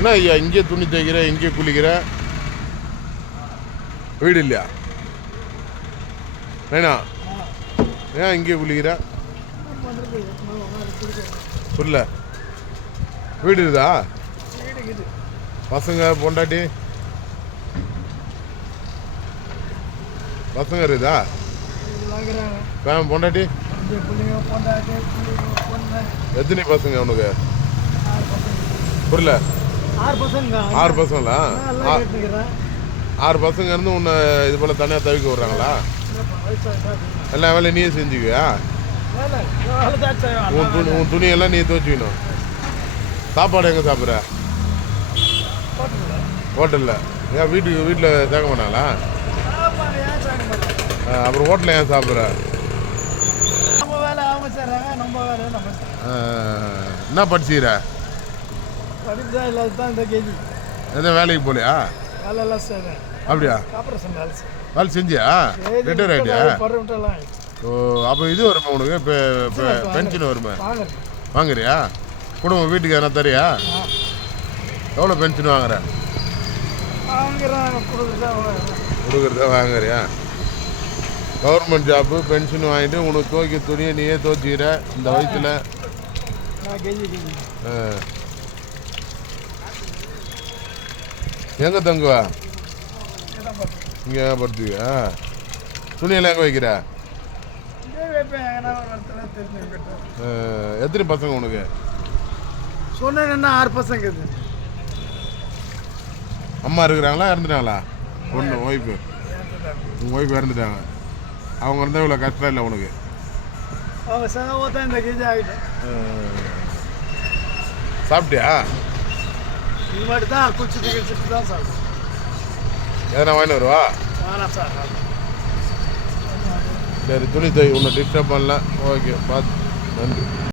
என்ன ஐயா இங்கே துணி தைக்கிற, இங்கே குளிக்கிற, வீடு இல்லையா? வேணா ஏன் இங்கே குளிக்கிற? புரியல. வீடு இருக்குதா? பசங்க பொண்டாட்டி பசங்க இருக்குதா? பொண்டாட்டி எத்தனை பசங்க உனக்கு? புரியல. 6 பசங்களா? 6 பசங்க இருந்து உன்னை இது போல தனியாக தவிக்க விட்றாங்களா? எல்லா வேலையும் நீயே செஞ்சுக்குவியா? உன் துணியெல்லாம் நீ துவச்சிக்கணும். சாப்பாடு எங்கே சாப்பிட்ற? ஹோட்டலில். ஏன் வீட்டில் சேர்க்க மாட்டாங்களா? அப்புறம் ஹோட்டலில் ஏன் சாப்பிட்ற? என்ன படிச்சுக்கிற? எந்த வேலைக்கு போலையா? அப்படியா? வேலை செஞ்சியா? ரிட்டையர் ஆகிட்டியா? ஓ, அப்போ இது வருமா உனக்கு? இப்போ பென்ஷன் வருமா? வாங்குறியா? குடும்பம் வீட்டுக்கு எதனா தரியா? எவ்வளோ பென்ஷன் வாங்குற? கொடுக்குறதா வாங்குறியா? கவர்மெண்ட் ஜாப்பு பென்ஷன் வாங்கிட்டு உனக்கு துவைக்க துணியை நீயே துவைச்சிக்கிற இந்த வயசில். எங்கே தங்குவா? இங்கே படுத்துவியா? துணியெல்லாம் எங்கே வைக்கிற? எத்தனை பசங்க உனக்கு? சொன்னா 6 பசங்க. அம்மா இருக்கிறாங்களா, இறந்துட்டாங்களா? பொண்ணு ஒய்ஃபு? உங்கள் ஒய்ஃப் இறந்துட்டாங்க. அவங்க இருந்தால் இவ்வளோ கஷ்டம் இல்லை உனக்கு? சாப்பிட்டியா? இது மட்டும் தான் குளிச்சுட்டு கிழிச்சிட்டு தான் சாப்பிடுவோம். எதனா வாங்கி வருவா? சரி, துணி தை, உன்னை டிஸ்டர்ப் பண்ணல. ஓகே, பார்த்து நன்றி.